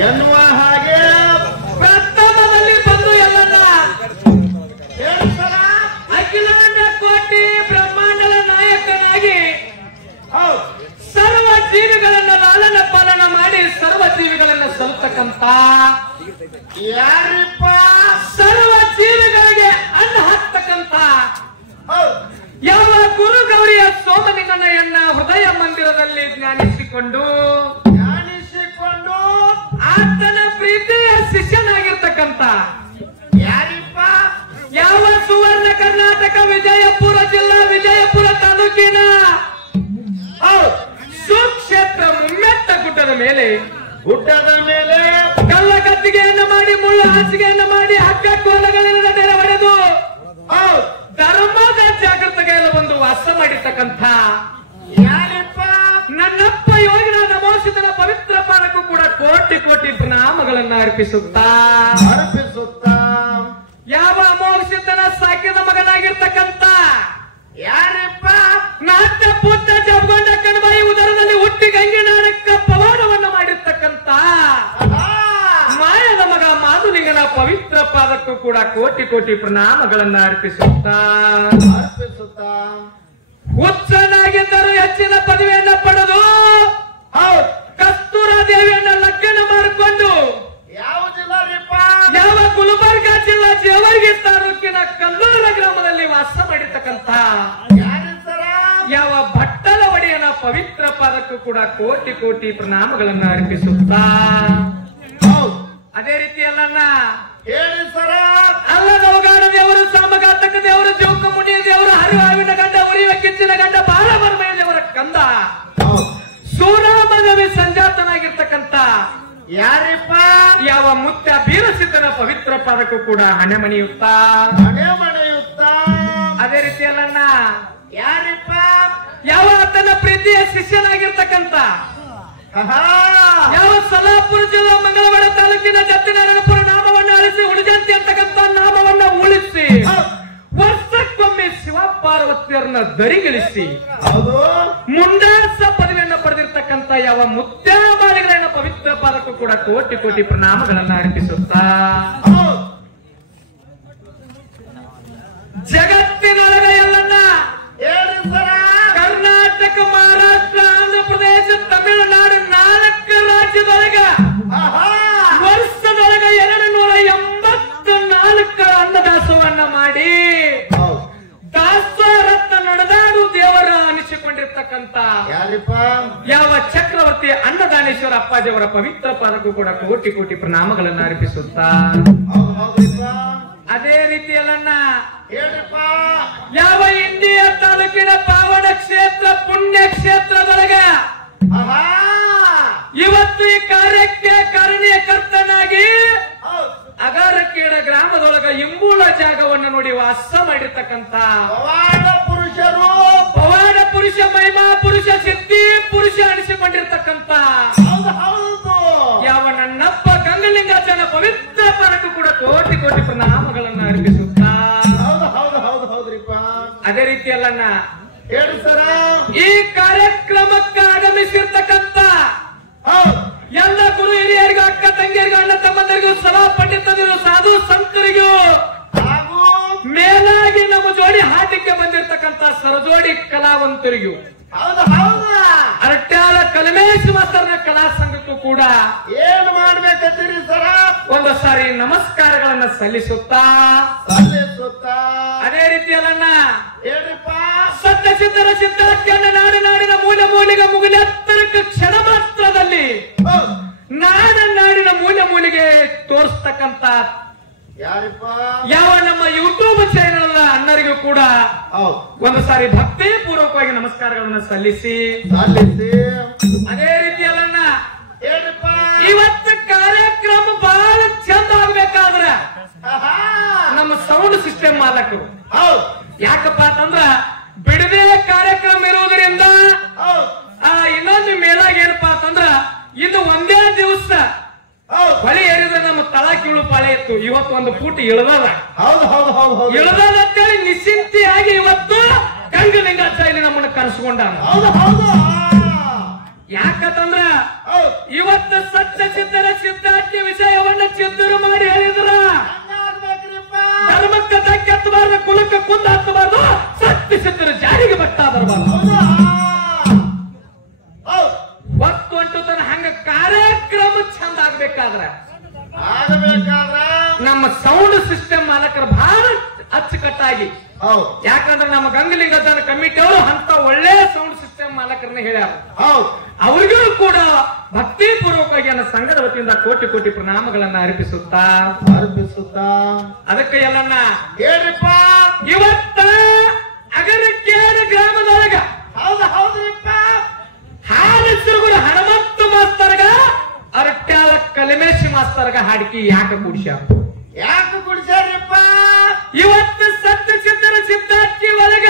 ಎನ್ನುವ ಹಾಗೆ ಪ್ರಥಮದಲ್ಲಿ ಬಂದು ಎಲ್ಲನ್ನ ಅಖಿಲಾಂಡ ಕೋಟಿ ಬ್ರಹ್ಮಾಂಡದ ನಾಯಕನಾಗಿ ಸರ್ವ ಜೀವಿಗಳನ್ನ ಲಾಲನ ಪಾಲನ ಮಾಡಿ ಸರ್ವ ಜೀವಿಗಳನ್ನ ಸಲ್ತಕ್ಕಂತ ಯಾರಿಪ್ಪ? ಸರ್ವ ಜೀವಿಗಳಿಗೆ ಅನ್ನ ಹಾಕ್ತಕ್ಕಂತ ಯಾವ ಗುರು ಗೌರಿಯ ಸೋಮಲಿಂಗನನ್ನ ಹೃದಯ ಮಂದಿರದಲ್ಲಿ ಧ್ಯಾನಿಸಿಕೊಂಡು ಆತನ ಪ್ರೀತಿಯ ಶಿಷ್ಯನಾಗಿರ್ತಕ್ಕಂತ ಯಾರಿಪ್ಪ? ಯಾವ ಸುವರ್ಣ ಕರ್ನಾಟಕ ವಿಜಯಪುರ ಜಿಲ್ಲಾ ವಿಜಯಪುರ ತಾಲೂಕಿನ ಸುಕ್ಷೇತ್ರ ಮುಮ್ಮೆಟ್ಟ ಗುಡ್ಡದ ಮೇಲೆ ಕಲ್ಲ ಕತ್ತಿಗೆಯನ್ನು ಮಾಡಿ ಮುಳ್ಳು ಹಾಸಿಗೆಯನ್ನು ಮಾಡಿ ಹಗ್ಗ ಕೋಲಗಳಿಂದ ನೆರೆ ಹೊಡೆದು ಧರ್ಮದ ಜಾಗೃತಗೆಲ್ಲ ಒಂದು ವಾಸ ಮಾಡಿರ್ತಕ್ಕಂಥ ಯಾರಿಪ್ಪ? ನನ್ನಪ್ಪ ಯೋಗಿನಾದ ಮೋಷಿತನ ಪವಿತ್ರ ಪಾದಕ್ಕೂ ಕೂಡ ಕೋಟಿ ಕೋಟಿ ಪ್ರಣಾಮಗಳನ್ನ ಅರ್ಪಿಸುತ್ತಾ ಯಾವ ಮೋಷಿತನ ಸಾಕಿದ ಮಗನಾಗಿರ್ತಕ್ಕಂಥ ಯಾರಿಪ್ಪ? ನಾಟ್ಯ ಪುಟ್ಟ ಜಬ್ಗೊಂಡ ಕಣಬಾಯಿ ಉದರದಲ್ಲಿ ಹುಟ್ಟಿ ಗಂಗೆನಾಡಕ್ಕ ಪವಾಡವನ್ನು ಮಾಡಿರ್ತಕ್ಕಂಥ ಮಾಯದ ಮಗ ಮಾಧುಲಿಂಗನ ಪವಿತ್ರ ಪಾದಕ್ಕೂ ಕೂಡ ಕೋಟಿ ಕೋಟಿ ಪ್ರಣಾಮಗಳನ್ನ ಅರ್ಪಿಸುತ್ತಾ ಹುಚ್ಚನಾಗಿದ್ದರೂ ಹೆಚ್ಚಿನ ಪದವಿಯನ್ನ ಪಡೆದು ಕಸ್ತೂರ ದೇವಿಯನ್ನ ಲಗ್ನ ಮಾಡಿಕೊಂಡು ಯಾವ ಜಿಲ್ಲಾರಿಪ್ಪ? ಯಾವ ಗುಲ್ಬರ್ಗ ಜಿಲ್ಲಾ ಜೇವರ್ಗಿ ತಾಲೂಕಿನ ಕಲ್ಲೂರ ಗ್ರಾಮದಲ್ಲಿ ವಾಸ ಮಾಡಿರ್ತಕ್ಕಂಥ ಯಾವ ಭಟ್ಟಲ ಒಡೆಯನ ಪವಿತ್ರ ಪಾದಕ್ಕೂ ಕೂಡ ಕೋಟಿ ಕೋಟಿ ಪ್ರಣಾಮಗಳನ್ನ ಅರ್ಪಿಸುತ್ತಾ ಅದೇ ರೀತಿಯಲ್ಲ ಹೇಳಿ ಸರ. ಅಲ್ಲ ನವಗಾಡ ದೇವರು ಸಾಮಘಾತಕ ದೇವರು ಜೋಕ ಮುನಿಯ ದೇವರು ಹರಿವಾವಿನ ಗಂಡ ಉರಿಯುವ ಕಿಚ್ಚಿನ ಗಂಡ ಬಾಲವರ್ಮಯ ದೇವರ ಕಂದ ಸೂರಾಮನವಿ ಸಂಜಾತನಾಗಿರ್ತಕ್ಕಂಥ ಯಾರಿಪ್ಪ? ಯಾವ ಮುತ್ಯ ಬೀರಸಿದ್ದನ ಪವಿತ್ರ ಪಾದಕ್ಕೂ ಕೂಡ ಹಣೆ ಮಣಿಯುತ್ತಾ ಅದೇ ರೀತಿಯಲ್ಲ ಯಾರಿಪ್ಪ? ಯಾವ ಆತನ ಪ್ರೀತಿಯ ಶಿಷ್ಯನಾಗಿರ್ತಕ್ಕಂಥ ಯಾವ ಸಲಾಪುರ ಜಿಲ್ಲಾ ಮಂಗಳವಾಡ ತಾಲೂಕಿನ ಜತ್ತಿನಾರಾಯಣಪುರ ನಾಮವನ್ನು ಅಳಿಸಿ ಉಳಿಜಂತಿ ಅಂತಕ್ಕಂಥ ನಾಮವನ್ನ ಉಳಿಸಿ ವರ್ಷಕ್ಕೊಮ್ಮೆ ಶಿವ ಪಾರ್ವತಿಯರನ್ನ ದರಿಗಿಳಿಸಿ ಮುಂಡಾಸ ಪದವಿಯನ್ನ ಪಡೆದಿರ್ತಕ್ಕಂಥ ಯಾವ ಮುತ್ಯಾಮಾಲಿಗಳನ್ನ ಪವಿತ್ರ ಪಾದಕ್ಕೂ ಕೂಡ ಕೋಟಿ ಕೋಟಿ ಪ್ರಣಾಮಗಳನ್ನ ಅರ್ಪಿಸುತ್ತಾ ಜಗತ್ತಿನೊಳಗ ಎಲ್ಲನ್ನ ಕರ್ನಾಟಕ ಮಹಾರಾಷ್ಟ್ರ ಆಂಧ್ರ ಪ್ರದೇಶ ತಮಿಳುನಾಡು 4 ರಾಜ್ಯದೊಳಗ ವರ್ಷದೊಳಗ 284 ಅನ್ನದಾಸವನ್ನ ಮಾಡಿ ದಾಸರತ್ನ ನಡೆದಾಡು ದೇವರ ಅನಿಸಿಕೊಂಡಿರ್ತಕ್ಕಂಥ ಯಾವ ಚಕ್ರವರ್ತಿ ಅನ್ನದಾನೇಶ್ವರ ಅಪ್ಪಾಜಿಯವರ ಪವಿತ್ರ ಪಾದಕ್ಕೂ ಕೂಡ ಕೋಟಿ ಕೋಟಿ ಪ್ರಣಾಮಗಳನ್ನ ಅರ್ಪಿಸುತ್ತಾ ಅದೇ ರೀತಿಯಲ್ಲ ಯಾವ ಇಂಡಿಯಾ ತಾಲೂಕಿನ ಪಾವನ ಕ್ಷೇತ್ರ ಪುಣ್ಯ ಕ್ಷೇತ್ರದೊಳಗ ಇವತ್ತು ಈ ಕಾರ್ಯಕ್ಕೆ ಕಾರಣೀಕರ್ತನಾಗಿ ಅಗಾರಕೇಡ ಗ್ರಾಮದೊಳಗ ಇಂಬೂಳ ಜಾಗವನ್ನು ನೋಡಿ ವಾಸ ಮಾಡಿರ್ತಕ್ಕಂಥ ಪವಾಡ ಪುರುಷ ಮಹಿಮಾ ಪುರುಷ ಸಿದ್ಧಿ ಪುರುಷ ಅನಿಸಿಕೊಂಡಿರ್ತಕ್ಕಂಥ ಯಾವ ನನ್ನಪ್ಪ ಗಂಗಲಿಂಗಾಚನ ಪವಿತ್ರ ಪಾದಕ್ಕೂ ಕೂಡ ಕೋಟಿ ಕೋಟಿ ಪ್ರಣಾಮಗಳನ್ನ ಅರ್ಪಿಸುತ್ತಾ ಅದೇ ರೀತಿಯಲ್ಲ ಈ ಕಾರ್ಯಕ್ರಮಕ್ಕೆ ಆಗಮಿಸಿರ್ತಕ್ಕಂಥ ಎಲ್ಲ ಗುರು ಹಿರಿಯರಿಗೂ ಅಕ್ಕ ತಂಗಿಯರಿಗೂ ಅಣ್ಣ ತಮ್ಮಂದರಿಗೂ ಸಭಾ ಪಂಡಿತರಿಗೂ ಸಾಧು ಸಂತರಿಗೂ ಮೇಲಾಗಿ ನಮ್ಮ ಜೋಡಿ ಹಾಟಕ್ಕೆ ಬಂದಿರತಕ್ಕಂತ ಸರಜೋಡಿ ಕಲಾವಂತರಿಗೂ ಅರಟ್ಯಾಳ ಕಲಮೇಶ್ ಮಾಸ್ತರ್ನ ಕಲಾ ಸಂಘಕ್ಕೂ ಕೂಡ ಏನ್ ಮಾಡ್ಬೇಕಂತೀರಿ ಸರ? ಒಂದು ಸಾರಿ ನಮಸ್ಕಾರಗಳನ್ನ ಸಲ್ಲಿಸುತ್ತಾ ಅದೇ ರೀತಿಯಲ್ಲ ಹೇಳ್ರಿಪ್ಪ. ಸತ್ಯ ಸಿದ್ಧರ ಸಿದ್ಧಾಖ್ಯಾನ ನಾಡಿನ ಮೂಲೆ ಮೂಲೆಗೆ ಮುಗಿಲೆತ್ತರಕ್ಕೆ ಕ್ಷಣ ಮಾತ್ರದಲ್ಲಿ ನಾಡಿನ ಮೂಲೆ ಮೂಲೆಗೆ ತೋರಿಸ್ತಕ್ಕಂತ ಯಾರಿಪ್ಪ? ಯಾವ ನಮ್ಮ ಯೂಟ್ಯೂಬ್ ಚಾನೆಲ್ ಅಣ್ಣರಿಗೂ ಕೂಡ ಒಂದು ಸಾರಿ ಭಕ್ತಿ ಪೂರ್ವಕವಾಗಿ ನಮಸ್ಕಾರಗಳನ್ನ ಸಲ್ಲಿಸಿ ಅದೇ ರೀತಿಯಲ್ಲ ಹೇಳ್ರಿಪ್ಪ. ಇವತ್ತು ಕಾರ್ಯಕ್ರಮ ಬಹಳ ಚಂದ ಆಗ್ಬೇಕಾದ್ರೆ ನಮ್ಮ ಸೌಂಡ್ ಸಿಸ್ಟಮ್ ಮಾಲಕರು ಯಾಕಪ್ಪ ಅಂತಂದ್ರ ಬಿಡದೆ ಕಾರ್ಯಕ್ರಮ ಇರುವುದರಿಂದ ಇನ್ನೊಂದು ಮೇಲಾಗ ಏನಪ್ಪಾ ಅಂತಂದ್ರ ಇದು ಒಂದೇ ದಿವಸ ಹೊಳೆ ಏರಿದ ನಮ್ಮ ತಳಕಿಳು ಪಾಳೆ ಇತ್ತು. ಇವತ್ತು ಒಂದು ಫೂಟ್ ಇಳದದ ಇಳದದಂತೇಳಿ ನಿಶ್ಚಿಂತೆಯಾಗಿ ಇವತ್ತು ಗಂಗಲಿಂಗಾಚಾರ್ಯ ನಮ್ಮನ್ನ ಕರೆಸ್ಕೊಂಡ. ಯಾಕಂದ್ರ ಇವತ್ತು ಸತ್ಯ ಸಿದ್ಧರ ಸಿದ್ಧ ಆಗ್ಬೇಕಾದ್ರ ಆಗಬೇಕಾದ್ರ ನಮ್ಮ ಸೌಂಡ್ ಸಿಸ್ಟಮ್ ಮಾಲಕರು ಬಹಳ ಅಚ್ಚುಕಟ್ಟಾಗಿ, ಹೌದು, ಯಾಕಂದ್ರೆ ನಮ್ಮ ಗಂಗಲಿಂಗ ಕಮಿಟಿ ಅವರು ಅಂತ ಒಳ್ಳೆ ಸೌಂಡ್ ಸಿಸ್ಟಮ್ ಮಾಲಕರನ್ನ ಹೇಳ್ಯಾರ. ಹೌದು, ಅವರಿಗೂ ಕೂಡ ಭಕ್ತಿ ಪೂರ್ವಕವಾಗಿ ನನ್ನ ಸಂಘದ ವತಿಯಿಂದ ಕೋಟಿ ಕೋಟಿ ಪ್ರಣಾಮಗಳನ್ನ ಅರ್ಪಿಸುತ್ತಾ ಅದಕ್ಕೆ ಎಲ್ಲನ್ನ ಹೇಳ್ರಿಪ್ಪ. ಇವತ್ತ ಅಗರಕೇರಿ ಗ್ರಾಮದೊಳಗ ಹೌದ್ರಿಪ್ಪ, ಹಾಲಿಸುಗುರು ಹನುಮಂತ ಮಾಸ್ತರ್ಗ ಅರಟ್ಯಾಳ ಕಲಿಮೇಶಿ ಮಾಸ್ತರ್ಗ ಹಾಡಿಕೆ ಯಾಕೆ ಕೂಡ್ಸ್ಯಾರ? ಯಾಕೆ ಕುಡಿಸ್ಯಾರಿಪ್ಪ? ಇವತ್ತು ಸತ್ಯ ಸಿದ್ಧರ ಸಿದ್ಧಾರ್ಥಿ ಒಳಗ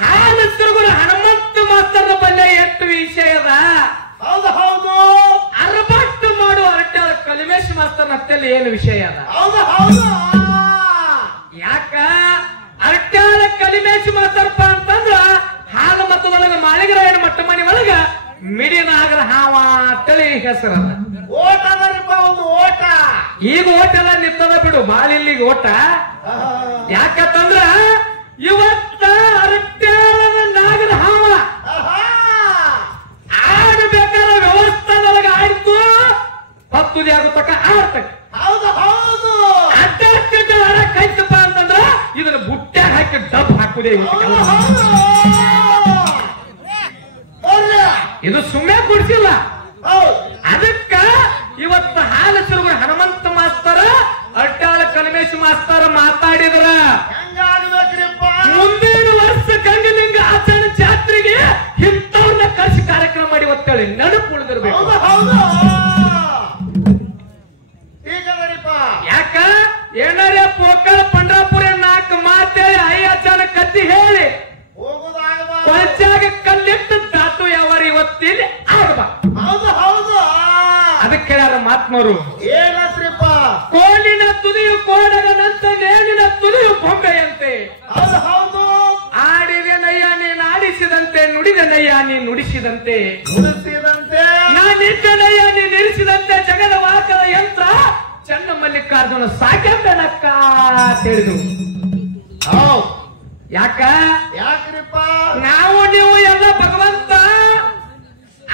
ಹಾಲಿಸುಗುರು ಹನುಮಂತ ಮಾಸ್ತರ್ನ ಬಲ್ಲೆ ಎಷ್ಟು ವಿಷಯದ ಹೌದು, ಅರಬಟ್ಟು ಮಾಡುವ ಅರಟ್ಯಾಳ ಕಲಿಮೇಶಿ ಮಾಸ್ತರ್ನ ಹತ್ತಲ್ಲಿ ಏನು ವಿಷಯ ಅದ? ಹೌದು. ಯಾಕ ಅರಟ್ಯಾಳ ಕಲಿಮೇಶಿ ಮಾಸ್ತರ್ಪ ಅಂತಂದ್ರ ಹಾಲು ಮತದೊಳಗ ಮಾಳಿಗರಾಯನ ಮಟ್ಟ ಮನಿ ಒಳಗ ಮಿಡಿನಾಗರ ಹಾವ ಅಂತೇಳಿ ಹೆಸರದ ಓಟ ಅದರಿಪ್ಪ, ಒಂದು ಓಟ. ಈಗ ಓಟ ಎಲ್ಲ ನಿಂತದ ಬಿಡು, ಬಾಳ ಇಲ್ಲಿಗೆ ಓಟ. ಯಾಕಂದ್ರ ಇವತ್ತ ಅರಟ್ಯಾಳದ ನಾಗರ ಹಾವ ಆಡಬೇಕಾದ ವ್ಯವಸ್ಥಾನೊಳಗ ಆಡ್ತು, ಹತ್ತುದಿ ಆಗುತ್ತಕ್ಕ ಆಡ್ತಕ್ಕ. ಹೌದು. ಅಡ್ಡ ಹೊರ ಕೈತಪ್ಪ ಅಂತಂದ್ರ ಇದನ್ನ ಬುಟ್ಟ್ಯಾಗ ಹಾಕಿ ಡಬ್ ಹಾಕುದೇ. ಇದು ಸುಮ್ಮನೆ ಕುಡಿಸಿಲ್ಲ. ಅದಕ್ಕ ಇವತ್ತ ಹಾಲಸರು ಹನುಮಂತ ಮಾಸ್ತರ ಅಟ್ಟಾಳ ಕಲಿಮೇಶ್ ಮಾಸ್ತರ ಮಾತಾಡಿದ್ರ ಹೆಂಗಾಗ್ಬೇಕ್ರಿಪ್ಪ? ಮುಂದಿನ ವರ್ಷ ಗಂಗಲಿಂಗ ಆಚರಣೆ ಜಾತ್ರೆಗೆ ಇಂಥವ್ರನ್ನ ಕಳಿಸಿ ಕಾರ್ಯಕ್ರಮ ಮಾಡಿ ಒತ್ತೇಳಿ ನಡುಪು ಉಳಿದಿರ್ಬೇಕು. ಯಾಕ ಏನಾರೇ ಪೋಕಳ ಪಂಡ್ರಾಪುರ ನಾಲ್ಕು ಮಾತೇಳಿ ಅಯ್ಯಜ್ಜನ ಕತ್ತಿ ಹೇಳಿ ಕೊಳಚಾಗ ಕಲ್ಲಿಟ್ಟು ದಾಟು ಯಾವಾರ ಇವತ್ತಿಲ್ಲಿ ಆಗಬ. ಅದಕ್ಕೆ ಯಾರ ಮಾತ್ಮರು ಏನತ್ರಿಪ್ಪ? ಕೋಲಿನ ತುದಿಯು ಕೋಡಗನಂತ ನೇಣಿನ ತುದಿಯು ಬೊಂಬೆಯಂತೆ. ಹೌದು. ಆಡಿದೆನಯ್ಯ ನೀನು ಆಡಿಸಿದಂತೆ, ನುಡಿದನಯ್ಯ ನೀ ನುಡಿಸಿದಂತೆ, ನಾನಿಟ್ಟನಯ್ಯ ನೀ ನಿಲ್ಲಿಸಿದಂತೆ ಜಗದ ವಾಕದ ಯಂತ್ರ ಚನ್ನ ಮಲ್ಲಿಕಾರ್ಜುನ ಸಾಕ್ಯಕ್ಕ ತಿಳಿದು. ಯಾಕ್ರಿಪ್ಪ? ನಾವು ನೀವು ಎಲ್ಲ ಭಗವಂತ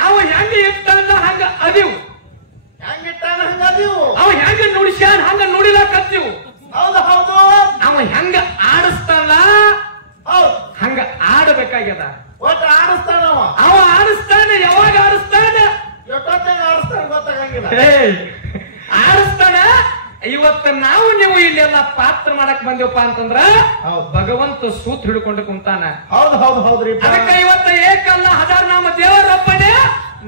ಅವ ಹೆಂಗ ಇಟ್ಟಾನ ಹಂಗ ಅದಿವು, ಹೆಂಗಿಟ್ಟಾನ ಹಂಗದೀವು, ಅವ ಹೆಂಗ ನುಡಿಸ್ಯಾನ ಹಂಗ ನುಡಿಲಕತ್ತೀವು. ಹೌದು. ಅವ ಹೆಂಗ ಆಡಿಸ್ತಾನ ಹಂಗ ಆಡಬೇಕಾಗ್ಯದ. ಒಟ್ಟು ಆಡಿಸ್ತಾನವ. ಅವ ಆಡಿಸ್ತಾನೆ, ಯಾವಾಗ ಆಡಿಸ್ತಾನೆ? ಎಷ್ಟೊತ್ತಾಗ ಆಡಿಸ್ತಾನ ಗೊತ್ತಾಗಂಗಿಲ್ಲ. ಆಡಿಸ್ತಾನ. ಇವತ್ತು ನಾವು ನೀವು ಇಲ್ಲೆಲ್ಲ ಪಾತ್ರ ಮಾಡಕ್ ಬಂದಿವಪ್ಪ ಅಂತಂದ್ರ ಭಗವಂತ ಸೂತ್ ಹಿಡ್ಕೊಂಡು ಕುಂತಾನ. ಹೌದ್ರಿ. ಅದಕ್ಕೆ ಇವತ್ತ ಏಕಲ್ಲ ಹಜಾರ್ ನಾಮ ದೇವರಪ್ಪನೇ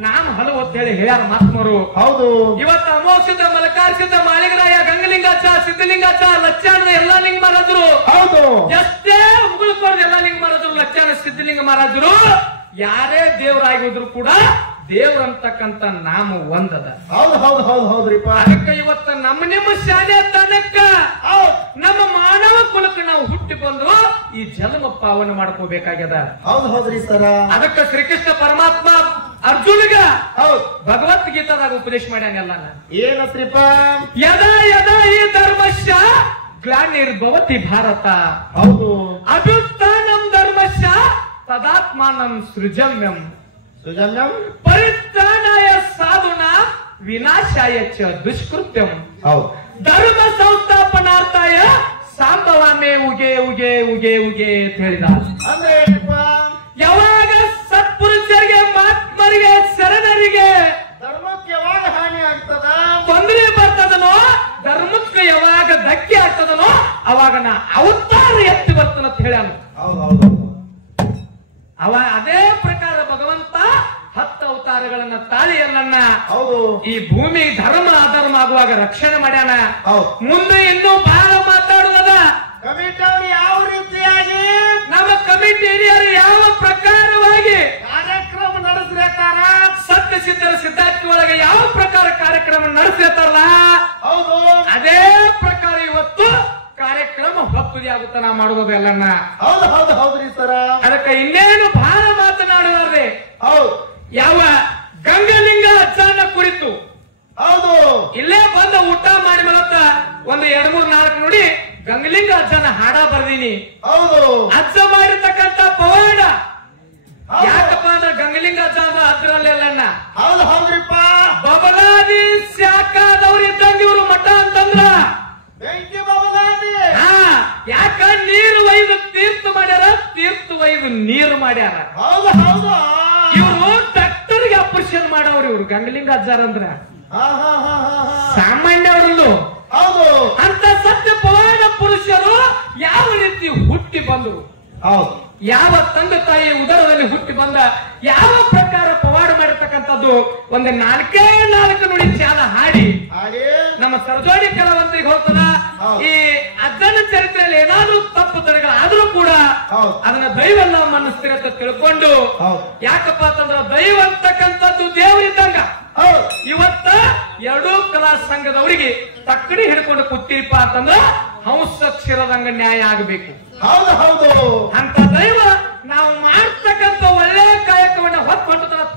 ನಾಮ ಹಲವು ಅಂತ ಹೇಳಿ ಹೇಳ್ಯಾರ ಮಹಾತ್ಮರು. ಹೌದು. ಇವತ್ತು ಅಮೋಕ್ಷದ ಮಲಕಾರ್ಸಿದ್ದ ಮಾಳಿಗರಾಯ ಗಂಗಲಿಂಗಾಚ ಸಿದ್ಧಲಿಂಗಾಚ ಲಚ್ಚಾಣದ ಎಲ್ಲಾ ಲಿಂಗ ಮಹಾರಾಜರು. ಹೌದು. ಎಷ್ಟೇ ಮುಗುಳ್ಕೊಂಡು ಎಲ್ಲಾ ಲಿಂಗ ಮಹಾರಾಜರು, ಲಚ್ಚಾಣ ಸಿದ್ಧಲಿಂಗ ಮಹಾರಾಜರು ಯಾರೇ ದೇವರಾಗಿದ್ರು ಕೂಡ ದೇವ್ರಂತಕ್ಕಂತ ನಾಮ ಒಂದದ. ಹೌದ್ರಿಪ್ಪ. ಅದಕ್ಕೆ ಇವತ್ತ ನಿಮ್ಮ ಶಾಲೆ ತನಕ ನಮ್ಮ ಮಾನವ ಕುಲಕ್ಕೆ ನಾವು ಹುಟ್ಟಿ ಬಂದು ಈ ಜನ್ಮ ಪಾವನ ಮಾಡ್ಕೋಬೇಕಾಗ್ಯದ. ಹೌದ್ರಿ ಸರ. ಅದಕ್ಕೆ ಶ್ರೀಕೃಷ್ಣ ಪರಮಾತ್ಮ ಅರ್ಜುನಿಗ ಭಗವದ್ಗೀತಾದಾಗ ಉಪದೇಶ ಮಾಡ್ಯಾನೆಲ್ಲ. ಏನತ್ರಿಪ್ಪ? ಯದಾ ಯದಾ ಈ ಧರ್ಮಶ್ಯ ಗ್ಲಾನಿರ್ಭವತಿ ಭಾರತ. ಹೌದು. ಅಭ್ಯುತ್ಥಾನಂ ಧರ್ಮಶ್ಯ ತದಾತ್ಮಾನಂ ಸೃಜಮ್ಯಂ ಪರಿತ್ರಾಣಾಯ ಸಾಧುನ ವಿನಾಶಾಯ ಚ ದುಷ್ಕೃತ್ಯಂ. ಧರ್ಮ ಸಂಸ್ಥಾಪನಾರ್ಥಾಯ ಸಾಂಬವಾಮೆ ಉಗೆ ಉಗೆ ಉಗೆ ಉಗೆ ಅಂತ ಹೇಳಿದ. ಅಂದ್ರೆ ಏನಪ್ಪ? ಯಾವಾಗ ಸತ್ಪುರುಷರಿಗೆ, ಮಹಾತ್ಮರಿಗೆ, ಶರಣರಿಗೆ ಧರ್ಮಕ್ಕೆ ಯಾವಾಗ ಹಾನಿ ಆಗ್ತದ, ತೊಂದರೆ ಬರ್ತದನೋ, ಧರ್ಮಕ್ಕೆ ಯಾವಾಗ ಧಕ್ಕೆ ಆಗ್ತದನೋ ಅವಾಗ ನಾ ಅವತಾರ ಎತ್ತಿ ಬರ್ತನಂತ ಹೇಳ್ಯಾನ. ಅವ ಅದೇ ಪ್ರಕಾರ ಭಗವಂತ 10 ಅವತಾರಗಳನ್ನ ತಾಳಿ ಎಲ್ಲನ್ನ ಈ ಭೂಮಿ ಧರ್ಮ ಅಧರ್ಮ ಆಗುವಾಗ ರಕ್ಷಣೆ ಮಾಡ್ಯಾನ. ಮುಂದೆ ಇನ್ನೂ ಬಹಳ ಮಾತಾಡುವುದ. ಕಮಿಟಿ ಅವರು ಯಾವ ರೀತಿಯಾಗಿ, ನಮ್ಮ ಕಮಿಟಿ ಹಿರಿಯರು ಯಾವ ಪ್ರಕಾರವಾಗಿ ಕಾರ್ಯಕ್ರಮ ನಡೆಸಿರ್ತಾರ, ಸತ್ಯ ಸಿದ್ಧರ ಸಿದ್ಧಾರ್ಥಿ ಒಳಗೆ ಯಾವ ಪ್ರಕಾರ ಕಾರ್ಯಕ್ರಮ ನಡೆಸಿರ್ತಾರಲ್ಲ, ಹೌದು, ಅದೇ ಪ್ರಕಾರ ಇವತ್ತು ಕಾರ್ಯಕ್ರಮ ಭಕ್ತಿ ಆಗುತ್ತ ನಾ ಮಾಡುವುದು ಎಲ್ಲನ್ನ. ಹೌದ್ರಿ ಸರ. ಅದಕ್ಕೆ ಇನ್ನೇನು ಬಹಳ ಮಾತನಾಡುವಾರ್ರೆ. ಯಾವ ಗಂಗಲಿಂಗ ಅಜ್ಜನ ಕುರಿತು ಹೌದು ಇಲ್ಲೇ ಬಂದ ಊಟ ಮಾಡಿ ಬರುತ್ತ ಒಂದು 2-3-4 ನೋಡಿ ಗಂಗಲಿಂಗ ಅಜ್ಜನ ಹಾಡ ಬರ್ದೀನಿ. ಹೌದು. ಅಜ್ಜ ಮಾಡಿರ್ತಕ್ಕಂಥ ಪವಾಡ ಯಾಕಪ್ಪ ಅಂದ್ರೆ ಗಂಗಲಿಂಗ ಅಜ್ಜ ಅಂದ್ರೆ ಅದ್ರಲ್ಲೆಲ್ಲ ಹೌದ್ರಿಪ್ಪ. ಬಬಲ ರಾಜಾರಂದ್ರ ಹಾ ಹಾ ಹಾ ಹಾ ಹಾ ಸಾಮಾನ್ಯವರಲ್ಲೂ ಹೌದು ಅಂತ ಸತ್ಯ ಪವಾಡ ಪುರುಷರು ಯಾವ ರೀತಿ ಹುಟ್ಟಿ ಬಂದರು, ಹೌದು ಯಾವ ತಂದೆ ತಾಯಿ ಉದರದಲ್ಲಿ ಹುಟ್ಟಿ ಬಂದ, ಯಾವ ಪ್ರಕಾರ ಪವಾಡ ಮಾಡಿರ್ತಕ್ಕಂಥದ್ದು ಒಂದು 4 ನುಡಿ ಚಾಲ ಹಾಡಿ ಹಾಗೆ ನಮ್ಮ ಸರಜೋಡಿ ಕೆಲವಂತರಿಗೆ ಹೋಗ್ತದ. ಹೌದು. ಈ ಅಜ್ಜನ ಚರಿತ್ರೆಯಲ್ಲಿ ಏನಾದ್ರೂ ತಪ್ಪು ತಡೆಗಳಾದ್ರೂ ಕೂಡ ಹೌದು. ಅದನ್ನ ದೈವಲ್ಲ ಮನಸ್ಸಿರ ಅಂತ ತಿಳ್ಕೊಂಡು, ಹೌದು. ಯಾಕಪ್ಪ ಅಂತಂದ್ರ ದೈವ ಅಂತಕ್ಕಂಥದ್ದು ದೇವರಿದ್ದಂಗ. ಹೌದು ಇವತ್ತ 2 ಕಲಾ ಸಂಘದವರಿಗೆ ತಕ್ಕಡಿ ಹಿಡ್ಕೊಂಡು ಕೂತೀರಪ್ಪ ಅಂತಂದ್ರ ಹಂಸ ಕ್ಷೀರದಂಗ ನ್ಯಾಯ ಆಗಬೇಕು. ಹೌದು ಹೌದು ಅಂತ ದೈವ ನಾವು ಮಾಡ್ತಕ್ಕಂಥ ಒಳ್ಳೆ ಕಾಯಕವನ್ನ ಹೊತ್ತು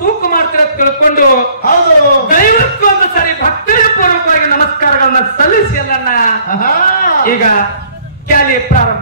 ತೂಕ ಮಾಡ್ತೀರ ತಿಳ್ಕೊಂಡು ಹೌದು ದೈವಕ್ಕೆ ಒಂದು ಸಾರಿ ಭಕ್ತಿಯ ಪೂರ್ವಕವಾಗಿ ನಮಸ್ಕಾರಗಳನ್ನ ಸಲ್ಲಿಸಿ ಅಲ್ಲನ್ನ ಆಹಾ. ಈಗ ಕ್ಯಾಲಿ ಪ್ರಾರಂಭ.